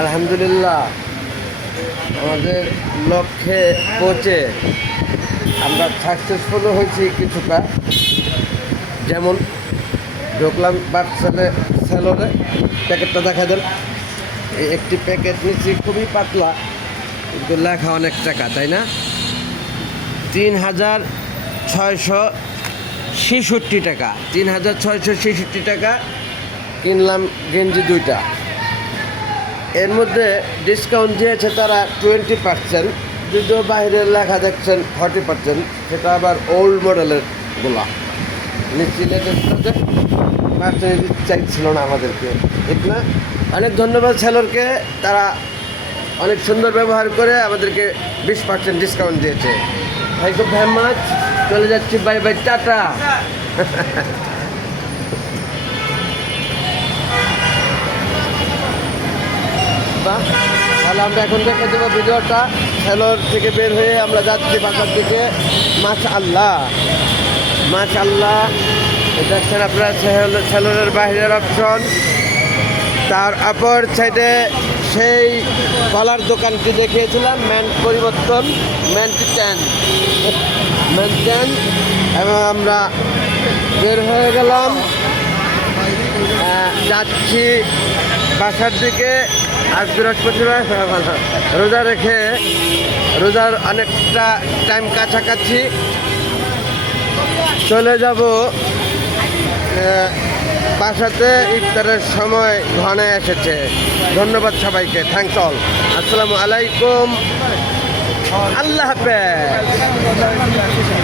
আলহামদুলিল্লাহ আমাদের লক্ষ্যে পৌঁছে আমরা সাকসেসফুল হয়েছি কিছুটা। যেমন ঢুকলাম সেলরে, প্যাকেটটা দেখা দেন। একটি প্যাকেট নিচ্ছি, খুবই পাতলা কিন্তু লেখা অনেক টাকা, তাই না? ৩,৬৬৬ টাকা, ৩,৬৬৬ টাকা কিনলাম গেঞ্জি দুইটা। এর মধ্যে ডিসকাউন্ট দিয়েছে তারা 20%, যদিও বাইরে লেখা দেখছেন 40%, সেটা আবার ওল্ড মডেলের গোলা। চাইছিল না আমাদেরকে, ঠিক না? অনেক ধন্যবাদ সেলরকে, তারা অনেক সুন্দর ব্যবহার করে আমাদেরকে 20% ডিসকাউন্ট দিয়েছে। Thank you very much. চলে যাচ্ছি, বাই বাই, টাটা। তাহলে আমরা এখন দেখে দেবো ভিডিওটা। সেলর থেকে বের হয়ে আমরা যাচ্ছি বাসার দিকে। মাশাআল্লাহ মাশাআল্লাহ, দেখছেন আপনারা সেলরের বাইরের অপশন। তার অপর সাইডে সেই কলার দোকানটি দেখিয়েছিলাম, পরিবর্তন মেনটেন। এবং আমরা বের হয়ে গেলাম, যাচ্ছি বাসার দিকে। আজ বৃহস্পতিবার, রোজা রেখে, রোজার অনেকটা টাইম কাছাকাছি, চলে যাব বাসাতে। ইফতারের সময় ঘনে এসেছে। ধন্যবাদ সবাইকে, থ্যাংকস অল। আসসালামু আলাইকুম, আল্লাহ হাফেজ।